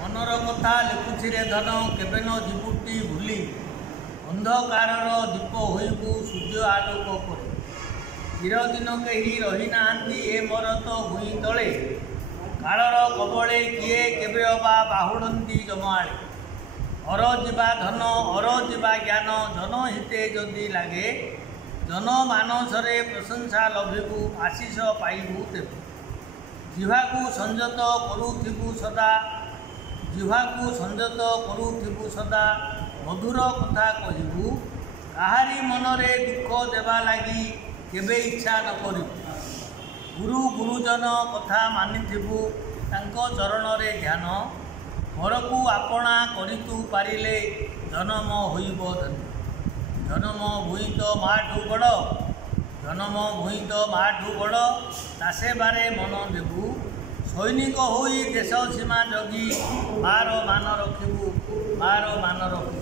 मनर कथा लिखुछिरे धन केबे न जीवुटी भूली अंधकारर दीप होइबु सूर्य आलोक पर चिरदिन केही रही नाहांती ए मरत भूई तले कालर कबले किए केबे अबा बाहुड़ंती जमाड़े अर जीवा धन अर जीवा ज्ञान जन हिते जदि लागे जन मानसरे प्रशंसा लभिबु आशीष पाइबु तेबे जिह्वाकु संयत करुथिबु सदा जिह्वाकु संयत करुथिबु सदा मधुर कथा कहिबु काहारी मनरे दुख देवा लगी केबे इच्छा न करिबु गुरु गुरुजन कथा मानिथिबु तांको चरणरे ध्यान घरकु आपणा करितु पारिले जन्म होइब धन्य जन्म भूई तो माठू बड़ जन्म भूई तो माठू बड़ तासे बारे मन देबु सैनिक होई देश सीमा जगी मार मान रखिबु मार मान रखिबु।